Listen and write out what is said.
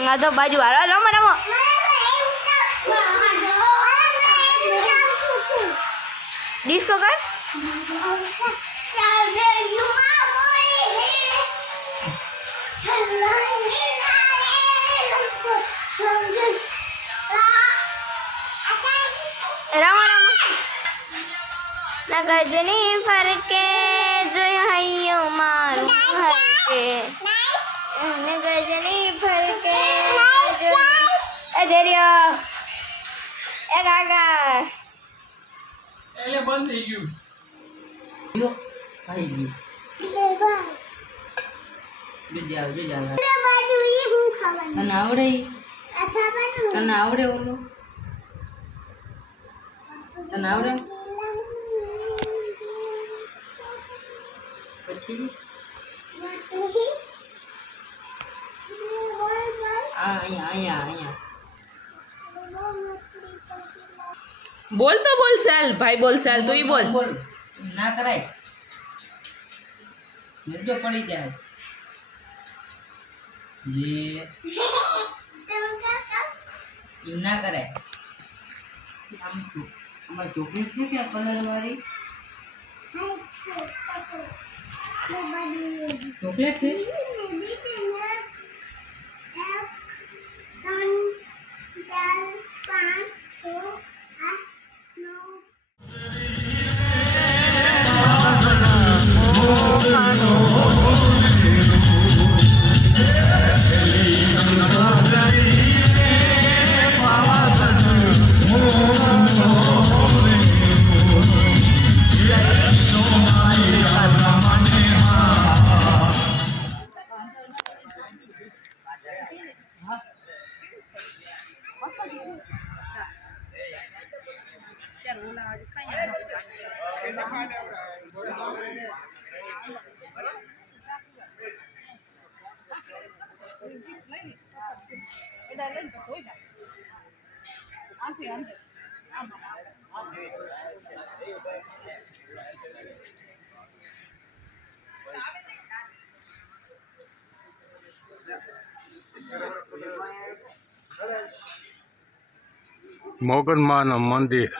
ના તો બાજુ હાલો રમો રમો ડિસ્કો કર રમો રમો નગજની ફરકે જોયું હૈયું મારું હરકે નગજની ફરકે જોયું એ કાકા એટલે બંધ થઈ ગયું આવી ગયું બીજા તને આવડે તને આવડે ઓલું તને આવડે પછી અહીંયા બોલ તો બોલ ચાલ ભાઈ બોલ ચાલ તું ઈ બોલ બોલ ના કરાય જો પડી જાય ये ना करें हम हमारे चॉकलेट है क्या कलर वाली चॉकलेट है મોગલમાનું મંદિર